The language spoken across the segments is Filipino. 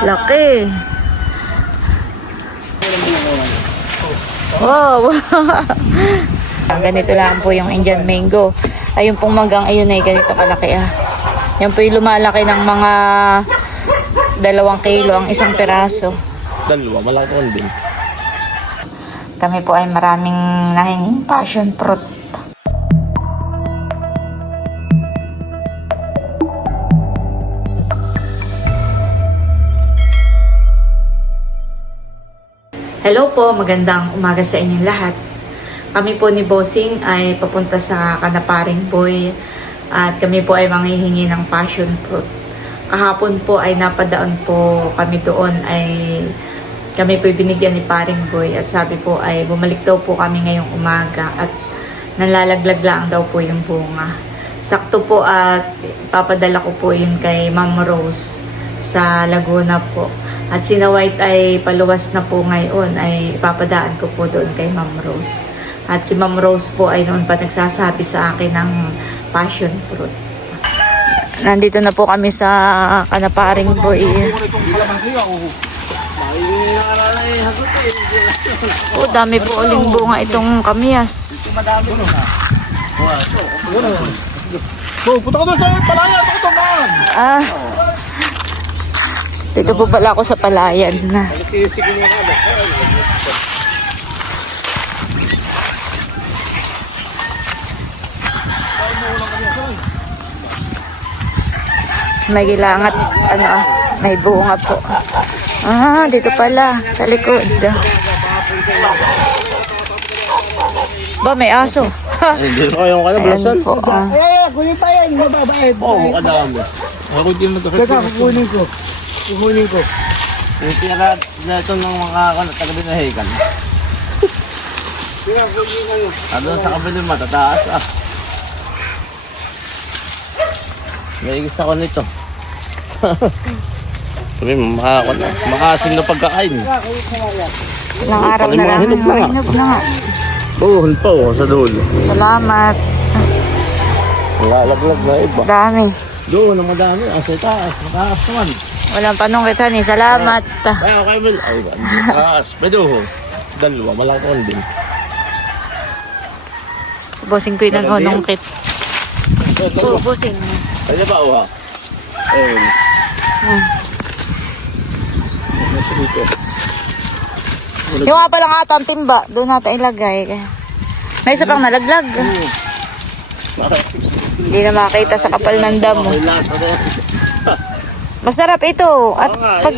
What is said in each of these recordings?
Laki. Wow. Ganito lang po yung Indian mango. Ayun pong manggang ayun ay ganito kalaki ah. Yan po yung lumalaki ng mga 2 kilo ang isang piraso. Dalawa, malaki din. Kami po ay maraming nahinging passion fruit. Hello po, magandang umaga sa inyong lahat. Kami po ni Bossing ay papunta sa Kanaparing Boy at kami po ay manghihingi ng passion fruit. Kahapon po ay napadaan po kami doon ay kami po binigyan ni Paring Boy at sabi po ay bumalik daw po kami ngayong umaga at nalalaglag lang daw po yung bunga. Sakto po at papadala ko po yun kay Ma'am Rose sa Laguna po. At si White ay paluwas na po ngayon ay ipapadaan ko po doon kay Ma'am Rose. At si Ma'am Rose po ay noon pa nagsasabi sa akin ng passion fruit. Nandito na po kami sa Kanaparing Boy. Oh, dami po uling bunga itong kamyas. Punta ko doon sa palayan. Ito man. Ah. Dito po pala ako sa palayan na. May gilangat, may bunga po. Ah, dito pala, sa likod. Ba, may aso. Ayaw ka na, Blasan. Ayan po, Kunin pa yan, mababae. Oo, kadami. Ako din mo ito. Teka, kukunin ko. Yung tira na ito ng mga taga-binahikan. Ano sa kabili matataas ah. May igis ako nito. Sabi mo, makakasin na pagkakain. ilang araw na lang. Hinog na nga. Hinog na nga. Oo, pa sa dulo. Salamat. Lalaglag na iba. Dami. Doon, ang madami. Asa taas, mataas naman. Walang panungkitan eh. Salamat. Ay, okay, Mel. Ay, taas. Pwede ho. Dalawa, malaki din. Bossing ko yung nag-hunungkit. Bossing. Kaya ba, uha? Ayun. Yung nga palang atang timba, doon natin ilagay. May isa pang nalaglag. Hindi na makita sa kapal ng damo. Masarap ito. At pag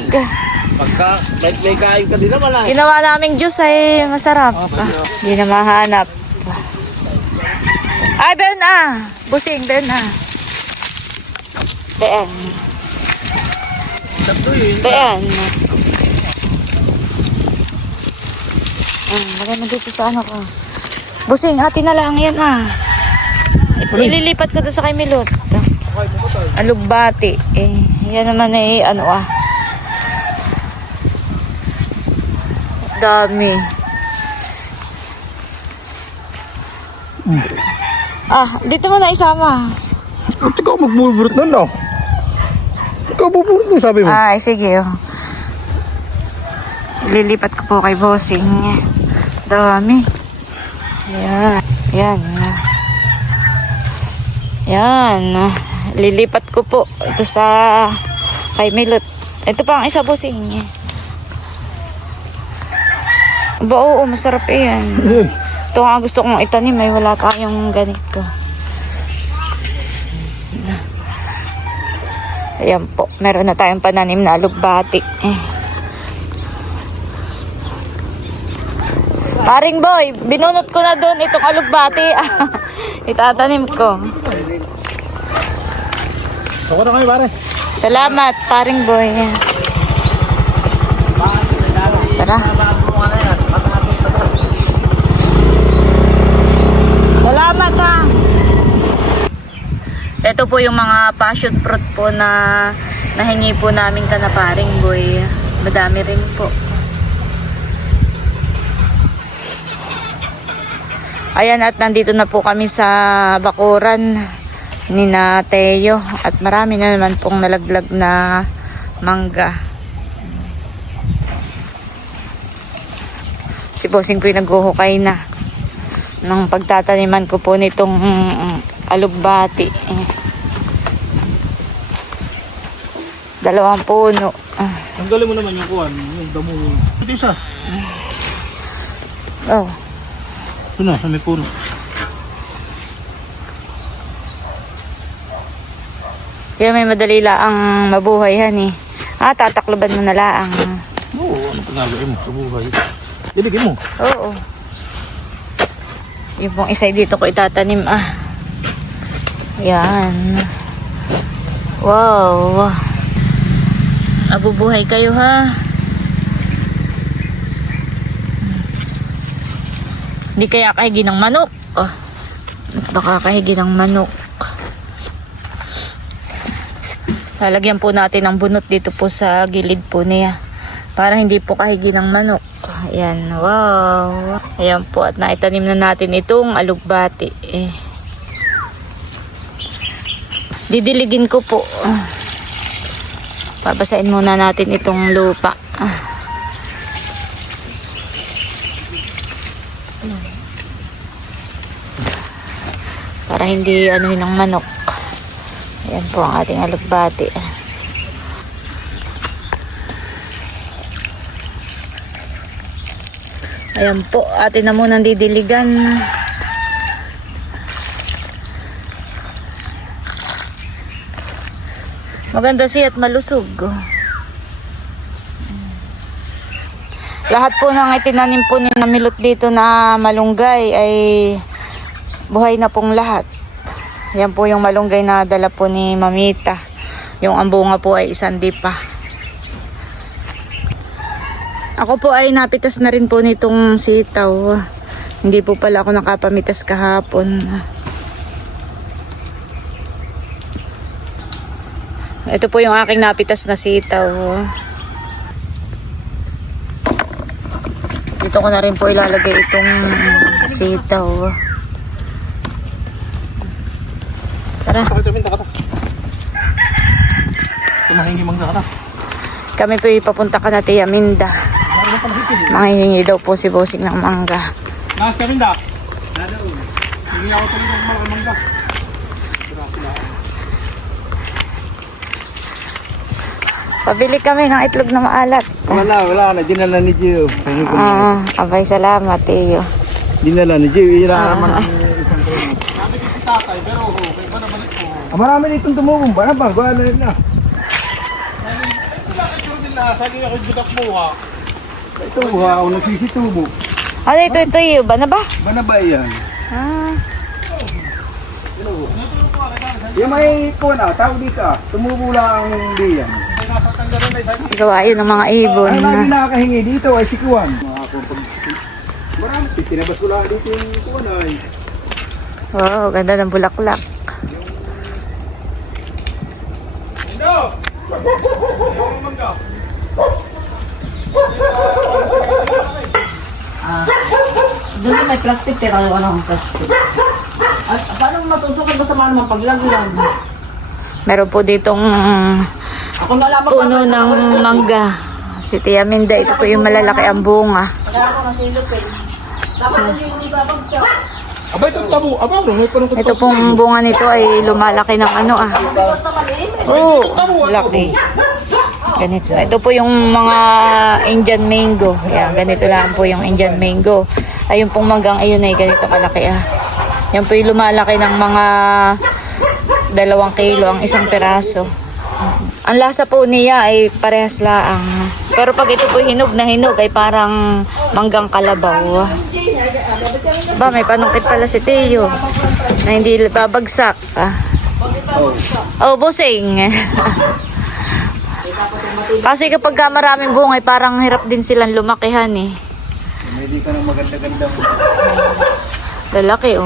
Pagka may kain ka din naman ah. ginawa naming juice ay masarap. Hindi na mahanap. Ay, Ben ah. Busing, Ben ah. Ben. Ben. Lagay mo dito sa ano ko. Busing, atin na lang yan ah. Ililipat ko doon sa kay Milot. Alugbati. Yan naman eh, dami. Dito mo na isama. At ikaw magbubulot na lang. Ikaw bubulot mo, sabi mo. Ay, sige. Lilipat ko po kay Bossing. Dami. Yan. Yan. Yan. Lilipat ko po ito sa kay Milot. Ito pa ang isa, Bossing. Ba, oo, masarap yan. Ito nga gusto kong itanim, ay wala tayong ganito. Ayan po, meron na tayong pananim na alugbati. Paring Boy, binunot ko na doon itong alugbati. Itatanim ko. Ako na kayo, pare. Salamat, Paring Boy. Tara. Salamat ha. Ito po yung mga passion fruit po na nahingi po namin Kanaparing Boy. Madami rin po. Ayan, at nandito na po kami sa bakuran ni na Teo at marami na naman pong nalaglag na mangga. Si Bossing po yung naghuhukay na ng pagtataniman ko po nitong alugbati. Dalawang puno. Tanggalin mo naman yung kuwan, yung damo. Ito isa. Oh. Ito na, sa may puno. Kaya may madali laang mabuhay han eh. Tatakloban mo na laang. Oo, ano pangaluin mo sa buhay? Diligin mo. Oo. Yung pong isa dito ko itatanim Yan. Wow. Nabubuhay kayo ha. Hindi kaya kahigi ng manok. Baka kahigi ng manok. Lalagyan po natin ng bunot dito po sa gilid po niya. Para hindi po kahigi ng manok. Ayan, wow. Ayan po, at naitanim na natin itong alugbati. Didiligin ko po. Babasain muna natin itong lupa. Para hindi anuhin ng manok. Ayan po ang ating alugbati. Ayan po, atin na munang didiligan. Maganda siya at malusog. Lahat po ng itinanim po ni Namilot dito na malunggay ay buhay na pong lahat. Yan po yung malunggay na dala po ni Mamita. Yung ang bunga po ay isandi pa. Ako po ay napitas na rin po nitong sitaw. Hindi po pala ako nakapamitas kahapon. Ito po yung aking napitas na sitaw. Dito ko na rin po ilalagay itong sitaw. Tara. Tumahingi mangga ka na. Kami po ipapunta ka na Tia Minda. Manghihingi daw po si Bossing ng mangga. Nas kami da. Hindi ako tuloy ng mga mangga. Pabili kami ng itlog na maalat. Wala na. Dinala ni Gio. Abay, salamat, Tio. Dinala ni Gio. Tatay, pero may ba naman ito? Marami ditong tumubong. Bana ba? Bana rin na. Sagi ako yung budak mo ha. Ito, wow. Nagsisitubo. Ano ito, Tio? Ba na ba? Bana ba yan? Yung may kuha na. Tao dito Tumubo lang diyan. Gawa yun ng mga ibon. Ang lagi nakakahingi dito ay si Kuwan. Marami. Tinabas ko lang dito yung Kuwan ay. Wow, ganda ng bulaklak. Doon may plastic, pero wala akong plastic. At paano matutukan ba sa mga paglagyan? Meron po ditong Ako na lamang puno ng mangga. Si Tia Minda, ito po yung malalaki ang bunga. Kaya ako nasilupin. Dapat hindi mo ibabagsak. Aba itong tabo. Aba, may panong Ito pong bunga nito ay lumalaki ng Oo, laki. Ganito. Ito po yung mga Indian mango. Yan, ganito lang po yung Indian mango. Ayun pong manggang ayun ay ganito kalaki Yan po yung lumalaki ng mga 2 kilo ang isang peraso. Ang lasa po niya ay parehas laang. Pero pag ito po hinog na hinog ay parang manggang kalabaw. Ba, may panungkit pala si Teo na hindi babagsak. Oh, Bossing. Kasi kapag maraming bunga ay parang hirap din silang lumakihan eh. Hindi ka ng maganda-ganda. Lalaki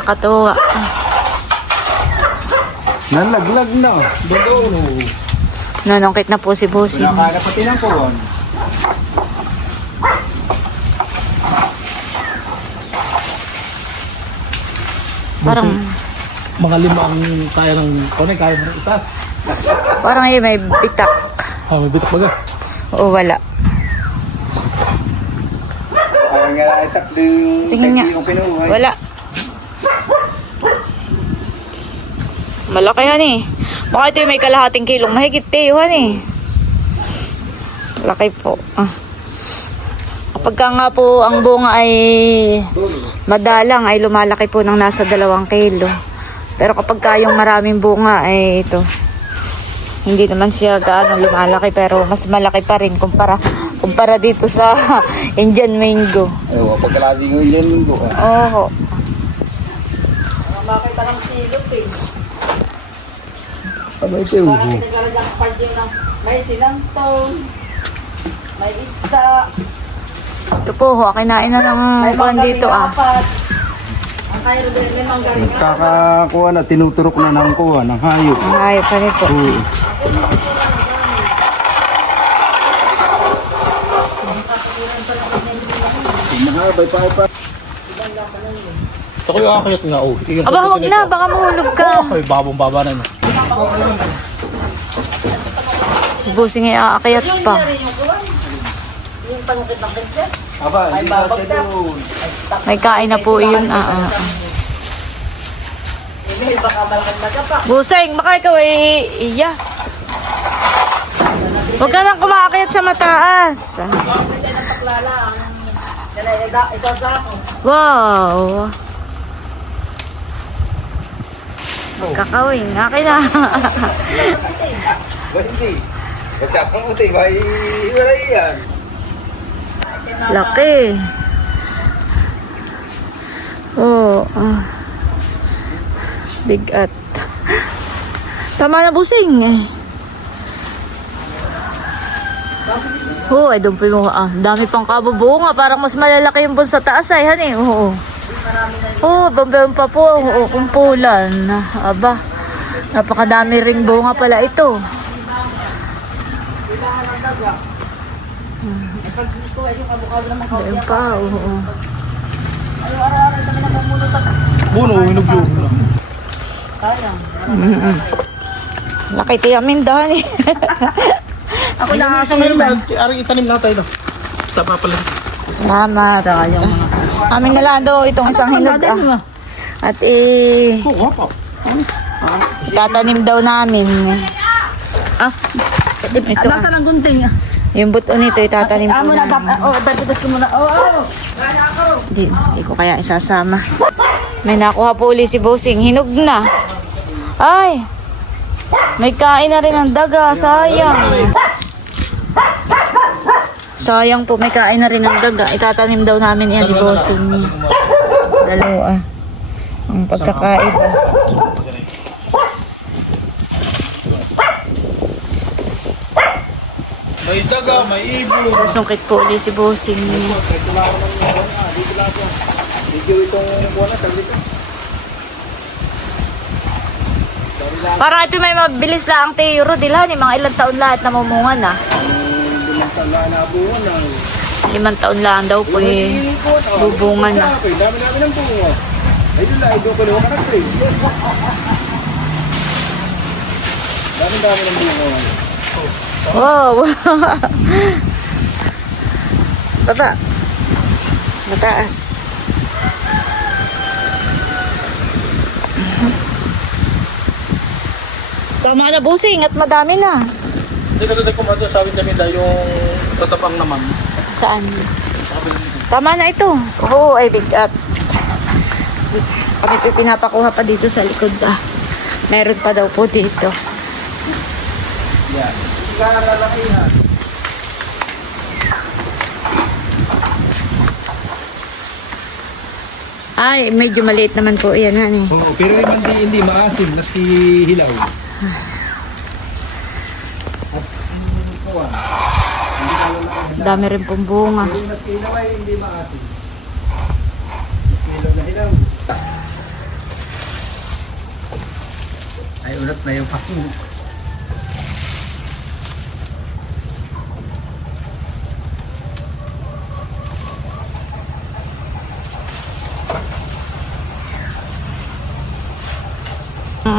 Kakatuwa. Nalaglag na. Doon. Nanungkit na po si Bossing. Nakakala pati ng Kuwan. Parang mga 5 ang kaya ng konay, kaya ng itas. parang may bitak. May bitak baga. O wala. nga ay tatlo yung Tingnan nga. yung pinuhay. Wala. Malaki yan eh. Baka ito yung may kalahating kilong mahigit tiyuhan eh. Laki po. Ah. Kapag ka nga po ang bunga ay madalang ay lumalaki po ng nasa 2 kilo. Pero kapag ka yung maraming bunga ay ito. Hindi naman siya gaano lumalaki pero mas malaki pa rin kumpara dito sa Indian mango. Oo, pagkalati ko yun linggo. Oo. Makita ng silot eh. Abay ito. Parang naglalagyan pa din ng may silantong, may isda, Ito po, kinain na ng may buwan manggaring dito ah. 4. Ang kayo din may manggaring 4. Kakakuha na, tinuturok na ng kuha, ng hayop. Ang hayop pa rin po. Oo. Mahabay pa. Ito ko yung akayot nga, oh. Aba, huwag na, baka mahulog ka. Ay, babong-baba na yun. Si Busing ay aakyat pa. Yung panukit ng kinsir. Aba, hindi na siya doon. May kain na po yun. Dahil baka malakad magapak. Busing, baka ikaw ay iya. Huwag ka nang kumaakyat sa mataas. Kasi ng paklala ang isa sa ako. Wow. Kakawin, akin na. Ba hindi? Magkakang uti, ba wala yan. Laki. Oh, bigat. Tama na Busing. Oh, ay doon po yung dami pang kabubunga. Parang mas malalaki yung bun sa taas ay, hani. Oo. Oh, bambayon pa po. Oo, kumpulan. Aba, napakadami ring bunga pala ito. Pag dito ay yung abukado naman Ayun pa, oo. ayaw araw-araw kami nagmumulot at Buno, hinugyo. sayang. Laki tiyamin dahan eh. Ako lang Sa meron ba? Aring itanim na tayo. Tama pala. Salamat. Amin na lang daw itong isang hinog At Oo, pa. tatanim daw namin. Ito Nasaan ang gunting? yung buto nito itatanim po Amo na namin. dapat ko muna. Hindi ko kaya isasama. May nakuha po uli si Busing. Hinog na. Ay! May kain na rin ang daga. Sayang. Sayang po. May kain na rin ang daga. Itatanim daw namin yan ni Busing. Dalawa. Ang pagkakaiba. May daga, may ibon. Susungkit po uli si Busing. Dito itong kuha na, sabi dito. Parang ito may mabilis lang ang tiro. Dila ni mga ilang taon lahat na mumunga na. Tala na buwan na. 5 taon lang daw po eh. Bubunga na. Dami-dami ng bunga. Ay doon na, ito ko na ka na Dami-dami ng bunga. Wow! Baba. Mataas. Tama na Busing at madami na. Hindi ka doon kumato sa amin kami dahil yung tatapang naman. Saan? Tama na ito. Oo, ay bigat. Kami po pinapakuha pa dito sa likod. Meron pa daw po dito. Yan. Lalakihan. Ay, medyo maliit naman po yan, hani. Oo, pero hindi maasim, maski hilaw. At kuha. Dami rin pong bunga. Maski hilaw ay hindi maasim. Maski hilaw na hilaw. Ay, ulat na yung pang.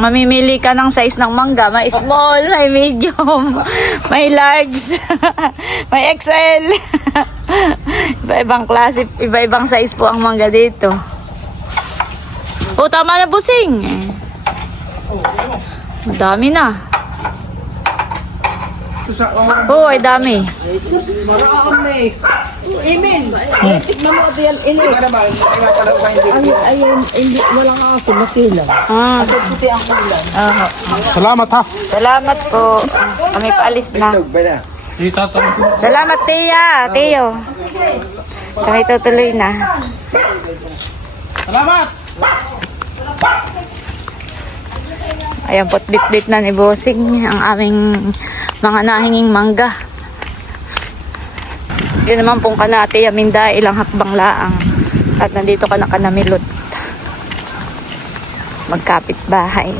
mamimili ka ng size ng mangga. May small, may medium, may large, may XL. Iba-ibang klase, iba-ibang size po ang mangga dito. O, tama na, busing. Madami na. Ito sa Oo, ay dami. Marami. Amen. Tignan mo ito yan. Ano ba? Kaya pala ko hindi. Ayun, hindi, walang aso, masila. Ah, Puti ang kulan. Salamat ha. salamat po. Kami paalis na. Ba na? Salamat, Tia. Tio. Kami tutuloy na. Salamat! Ayan po't bit-bit na ni Bossing ang aming mga nahinging mangga. Yun naman pong kanati, Aminda, ilang hakbang laang. At nandito ka na kanamilot. Magkapit bahay.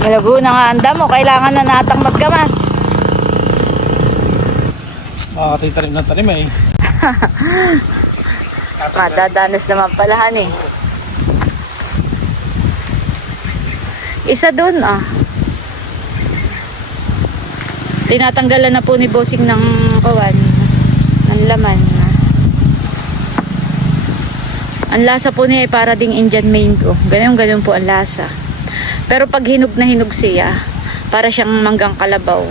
Malabo na nga ang damo, kailangan na natang maggamas. Tanim ng tanim eh. Madadanas naman palahan eh. Isa dun ah. Tinatanggalan na po ni Bossing ng kawan, ng laman. Ang lasa po niya ay para ding Indian mango. Ganyan po ang lasa. Pero pag hinog na hinog siya, para siyang manggang kalabaw.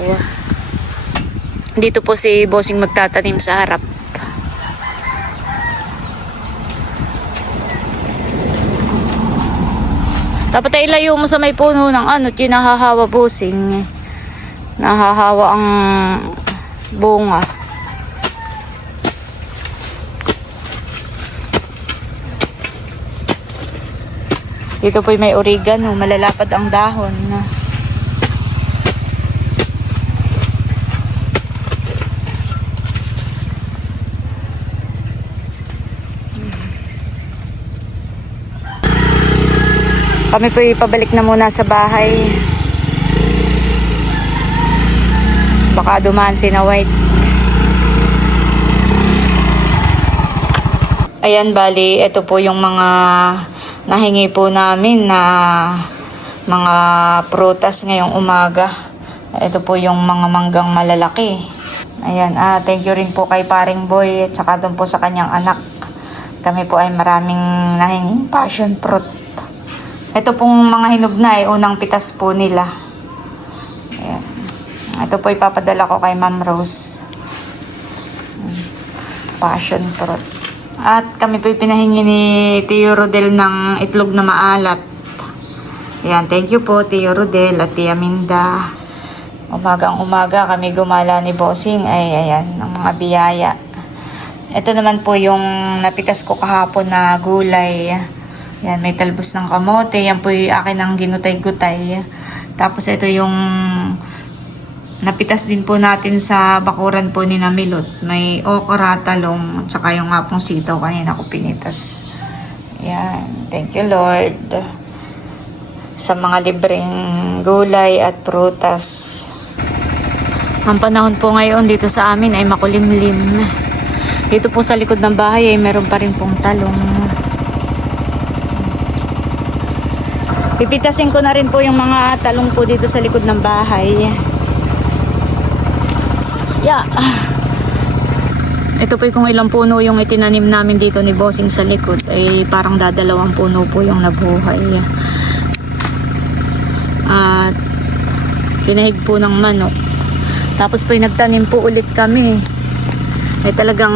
Dito po si Bossing magtatanim sa harap. Dapat ay ilayo mo sa may puno ng ano, nahahawa, Bossing. Nahahawa ang bunga. Dito po may oregano, malalapad ang dahon. Kami po ipabalik na muna sa bahay. Baka dumaan si na White. Ayan, bali, ito po yung mga nahingi po namin na mga prutas ngayong umaga. Ito po yung mga manggang malalaki. Ayan, thank you rin po kay Paring Boy at saka doon po sa kanyang anak. Kami po ay maraming nahinging passion fruit. Ito pong mga hinog na ay unang pitas po nila. Ayan. Ito po ipapadala ko kay Ma'am Rose. Passion fruit. At kami po pinahingi ni Tio Rodel ng itlog na maalat. Ayan, thank you po Tio Rodel at Tia Minda. Umagang umaga kami gumala ni Bossing ay ayan, ang mga biyaya. Ito naman po yung napitas ko kahapon na gulay. Yan, may talbos ng kamote. Yan po yung akin ang ginutay-gutay. Tapos ito yung napitas din po natin sa bakuran po ni Namilot. May okra, talong, at saka yung nga pong sitaw kanina ko pinitas. Yan, thank you Lord. Sa mga libreng gulay at prutas. Ang panahon po ngayon dito sa amin ay makulimlim. Dito po sa likod ng bahay ay meron pa rin pong talong. Pipitasin ko na rin po yung mga talong po dito sa likod ng bahay. Yeah. Ito po kung ilang puno yung itinanim namin dito ni Bossing sa likod. Ay parang dadalawang puno po yung nabuhay. At kinahig po ng manok. Tapos po nagtanim po ulit kami. Ay talagang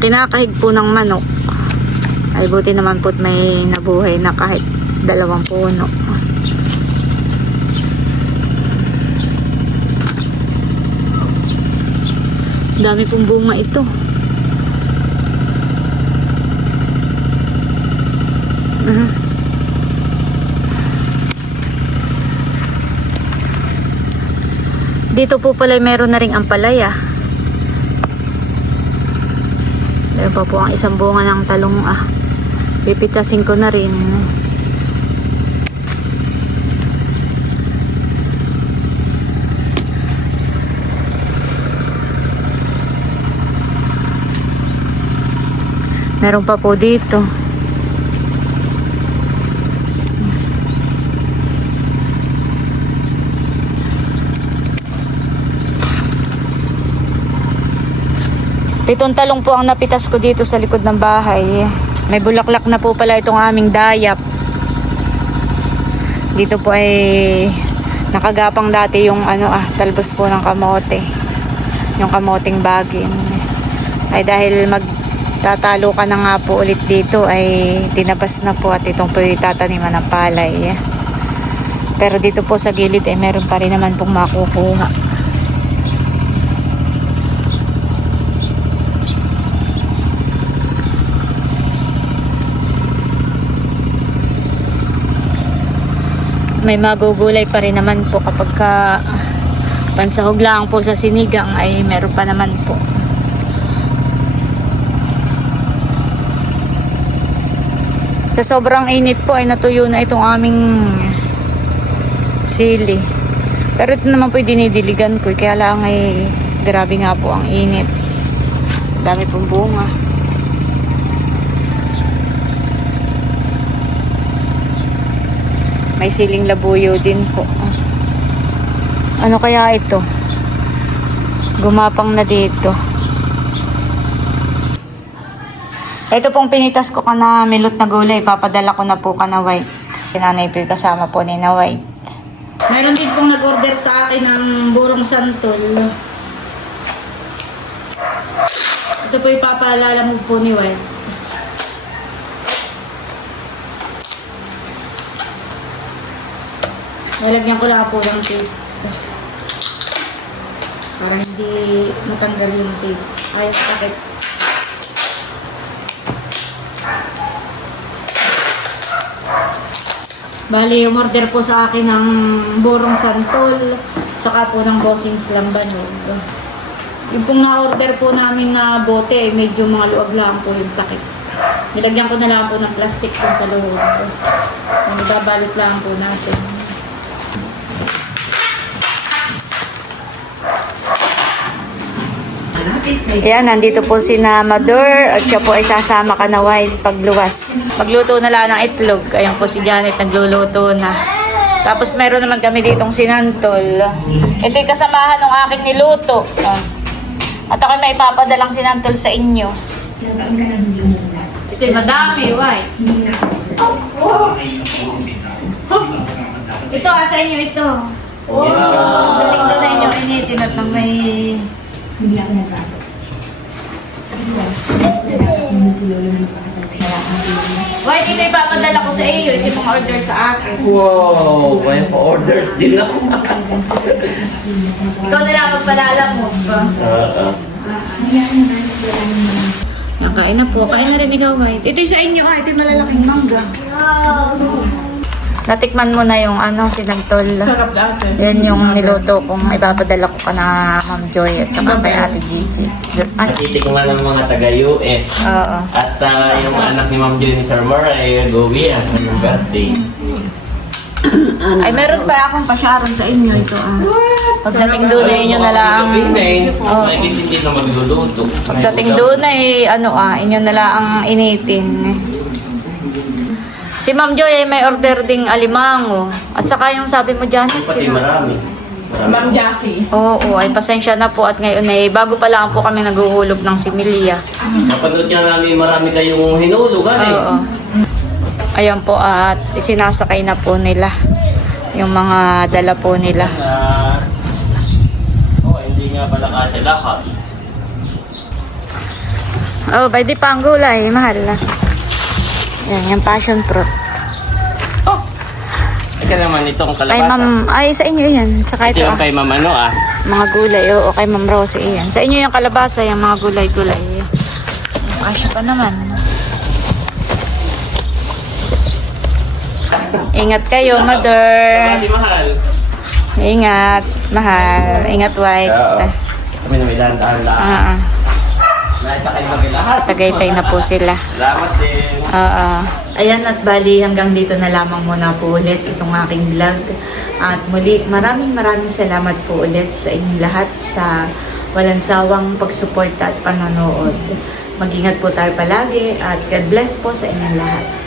kinakahig po ng manok. Ay buti naman po't may nabuhay na kahit 2 puno. Dami pong bunga ito. Dito po pala meron na ring ampalaya. Meron pa po ang isang bunga ng talong pipitasin ko na rin. Meron pa po dito. Pitong talong po ang napitas ko dito sa likod ng bahay. May bulaklak na po pala itong aming dayap. Dito po ay nakagapang dati yung talbos po ng kamote. Yung kamoting bagin. Ay dahil magtatalo ka na nga po ulit dito ay tinabas na po at itong po tataniman ng palay. Pero dito po sa gilid ay meron pa rin naman pong makukuha. May magugulay pa rin naman po kapag pansahog lang po sa sinigang ay meron pa naman po. Sa sobrang init po ay natuyo na itong aming sili. Pero ito naman po dinidiligan ko kaya lang ay grabe nga po ang init. Dami pong bunga. May siling labuyo din po. Ano kaya ito? Gumapang na dito. Ito pong pinitas ko na milot na gulay. Papadala ko na po ka na white. Sinanay po kasama po ni na white. Mayroon din pong nag-order sa akin ng burong santol. Ito po ipapaalala mo po ni white. Nalagyan ko lang po ng tape. Para hindi matanggal yung tape. Ay, sakit. Bali, umorder po sa akin ng burong santol. Saka po ng bossings lambanog. Yung pong na-order po namin na bote, ay medyo mga luwag lang po yung takip. Nilagyan ko na lang po ng plastic po sa loob. Nagbabalot lang po natin. Ayan, nandito po si Amador at siya po ay sasama ka na white pagluwas. Magluto na lang ng itlog. Ayan po si Janet nagluluto na. Tapos meron naman kami ditong sinantol. Ito yung kasamahan ng aking niluto. At ako may ipapadalang sinantol sa inyo. Ito yung madami, white. Ito, sa inyo ito. Dating doon na inyong initin at nang may... Hindi ako nagkato. White, ito ipapadala ko sa iyo. Ito yung order sa akin. Wow! May pa-orders din ako. Ikaw na lang magpalala mo. Yan, kain na po. Kain na rin ikaw, White. Ito yung sa inyo, ito yung malalaking mangga. Natikman mo na yung sinantol. Sarap dati. Yan yung niluto kong ipapadala ko ka na Ma'am Joy at saka kay Ate Gigi. Natitikman ng mga taga-US. Oo. At yung anak ni Ma'am Joy ni Sir Moray, Gowie, at ng birthday. Ay, meron pa akong pasyaron sa inyo ito. Pagdating doon ay inyo na lang. Nakikita hindi na magluluto. Pagdating doon ay inyo na lang ang initin. Si Ma'am Joy ay may order ding alimango. At saka yung sabi mo dyan, Pati marami. Ma'am Jackie. Oo, ay pasensya na po at ngayon ay bago pa lang po kami naguhulog ng similya. Napanood niya namin marami kayong hinulog, Oo. Ayan po at isinasakay na po nila yung mga dala po nila. Hindi nga pala kasi lahat. Oh, by the pang gulay, mahal na. Yan, yung passion fruit. Ika naman itong kalabasa. Kay Ma'am, ay sa inyo yan. Tsaka Ito ito yung kay Ma'am mga gulay, oo, kay Ma'am Rosie yan. Sa inyo yung kalabasa, yung mga gulay-gulay. Passion pa naman. Ingat kayo, mother. Marami mahal. Ingat, mahal. Ingat, white. Kami na may dahan-dahan lang. Naisakay kami lahat. Tagaytay na po sila. Salamat din. Ayan at bali hanggang dito na lamang muna po ulit itong aking vlog. At muli maraming salamat po ulit sa inyong lahat sa walang sawang pagsuporta at panonood. Mag-ingat po tayo palagi at God bless po sa inyong lahat.